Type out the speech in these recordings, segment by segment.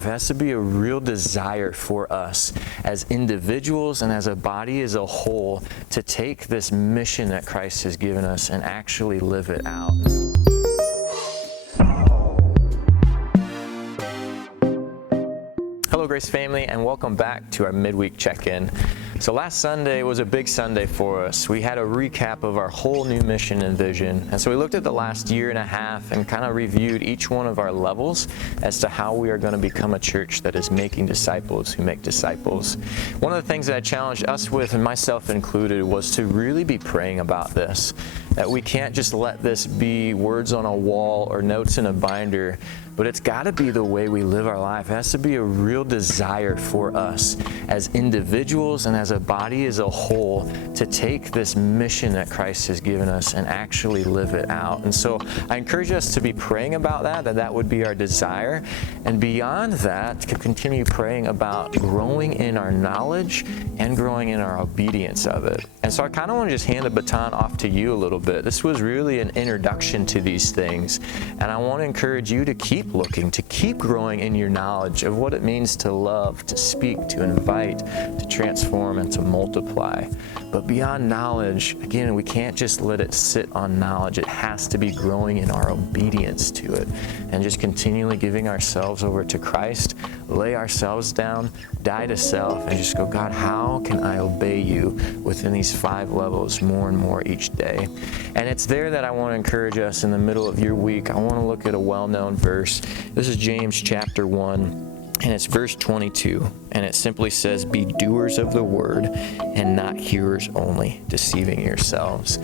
It has to be a real desire for us as individuals and as a body as a whole to take this mission that Christ has given us and actually live it out. Hello, Grace family, and welcome back to our midweek check-in. So last Sunday was a big Sunday for us. We had a recap of our whole new mission and vision. And so we looked at the last year and a half and kind of reviewed each one of our levels as to how we are going to become a church that is making disciples who make disciples. One of the things that I challenged us with, and myself included, was to really be praying about this. That we can't just let this be words on a wall or notes in a binder, but it's got to be the way we live our life. It has to be a real desire for us as individuals and as a body as a whole to take this mission that Christ has given us and actually live it out. And so I encourage us to be praying about that would be our desire. And beyond that, to continue praying about growing in our knowledge and growing in our obedience of it. And so I kind of want to just hand the baton off to you a little bit. This was really an introduction to these things. And I want to encourage you to keep looking, to keep growing in your knowledge of what it means to love, to speak, to invite, to transform, and to multiply. But beyond knowledge, again, we can't just let it sit on knowledge. It has to be growing in our obedience to it and just continually giving ourselves over to Christ, lay ourselves down, die to self, and just go, God, how can I obey you within these 5 levels more and more each day? And it's there that I want to encourage us in the middle of your week. I want to look at a well-known verse. This is James chapter 1. And it's verse 22, and it simply says, "Be doers of the word and not hearers only, deceiving yourselves."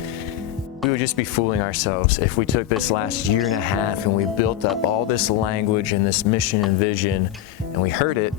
We would just be fooling ourselves if we took this last year and a half and we built up all this language and this mission and vision, and we heard it,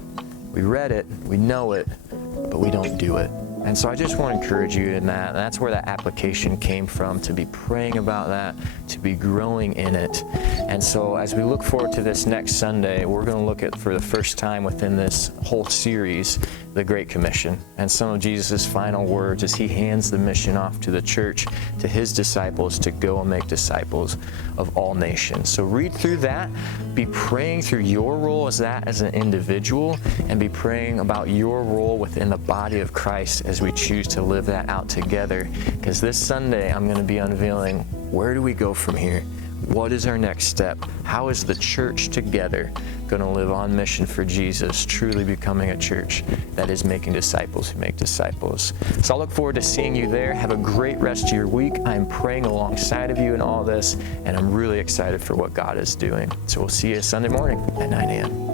we read it, we know it, but we don't do it. And so I just want to encourage you in that. And that's where that application came from, to be praying about that, to be growing in it. And so as we look forward to this next Sunday, we're going to look at, for the first time within this whole series, the Great Commission and some of Jesus' final words as he hands the mission off to the church, to his disciples, to go and make disciples of all nations. So read through that, be praying through your role as an individual, and be praying about your role within the body of Christ as we choose to live that out together. Because this Sunday, I'm going to be unveiling, where do we go from here? What is our next step? How is the church together going to live on mission for Jesus, truly becoming a church that is making disciples who make disciples? So I look forward to seeing you there. Have a great rest of your week. I'm praying alongside of you in all this, and I'm really excited for what God is doing. So we'll see you Sunday morning at 9 a.m.